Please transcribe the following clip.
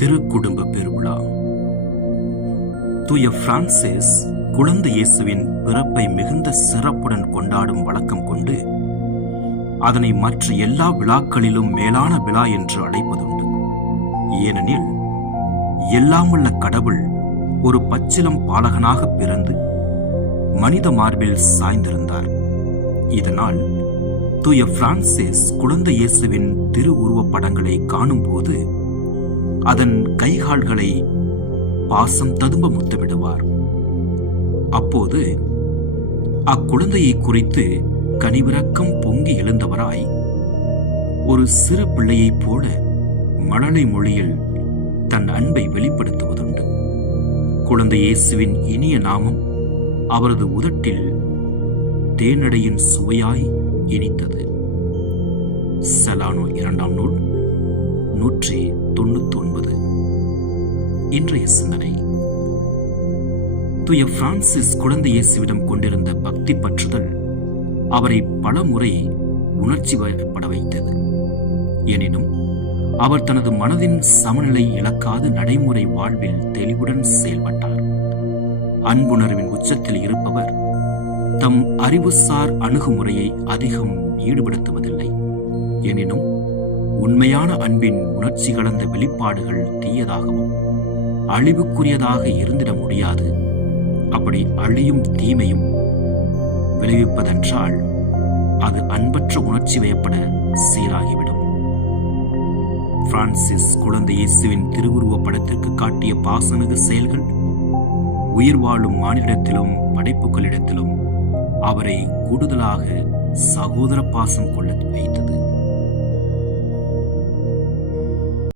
திருக்குடும்ப பெருவிழா. தூய பிரான்சிஸ் குழந்தை இயேசுவின் பிறப்பை மிகுந்த சிறப்புடன் கொண்டாடும் வழக்கம் கொண்டு அதனை மற்ற எல்லா விழாக்களிலும் மேலான விழா என்று அழைப்பதுண்டு. ஏனெனில் எல்லாமுள்ள கடவுள் ஒரு பச்சிளம் பாலகனாக பிறந்து மனித மார்பில் சாய்ந்திருந்தார். இதனால் தூய பிரான்சிஸ் குழந்தை இயேசுவின் திருவுருவப் படங்களை காணும் போது அதன் கைகால்களை பாசம் ததும்ப முத்தமிடுவார். அப்போது அக்குழந்தையை குறித்து கனிவிரக்கம் பொங்கி எழுந்தவராய் ஒரு சிறு பிள்ளையைப் போல மழலை மொழியில் தன் அன்பை வெளிப்படுத்துவதுண்டு. குழந்தை இயேசுவின் இனிய நாமம் அவரது உதட்டில் தேனடையின் சுவையாய் இனித்தது. செலானோ 2ஆம் நூல் 199. இன்றைய சிந்தனை. தூய பிரான்சிஸ் குழந்தை இயேசுவிடம் கொண்டிருந்த பக்தி பற்றுதல் அவரை பல முறை உணர்ச்சி வயப்பட வைத்தது. எனினும் அவர் தனது மனதின் சமநிலை இழக்காது நடைமுறை வாழ்வில் தெளிவுடன் செயல்பட்டார். அன்புணர்வின் உச்சத்தில் இருப்பவர் தம் அறிவுசார் அணுகுமுறையை அதிகம் ஈடுபடுத்துவதில்லை. எனினும் உண்மையான அன்பின் உணர்ச்சி கலந்த வெளிப்பாடுகள் தீயதாகவும் அழிவுக்குரியதாக இருந்திட முடியாது. அப்படி அழியும் தீமையும் விளைவிப்பதென்றால் அது அன்பற்ற உணர்ச்சி வயப்பட சீராகிவிடும். பிரான்சிஸ் குழந்தை இயேசுவின் திருவுருவ படத்திற்கு காட்டிய பாசமிகு செயல்கள் உயிர் வாழும் மானிடத்திலும் படைப்புகளிடத்திலும் அவரை கூடுதலாக சகோதர பாசம் கொள்ள வைத்தது.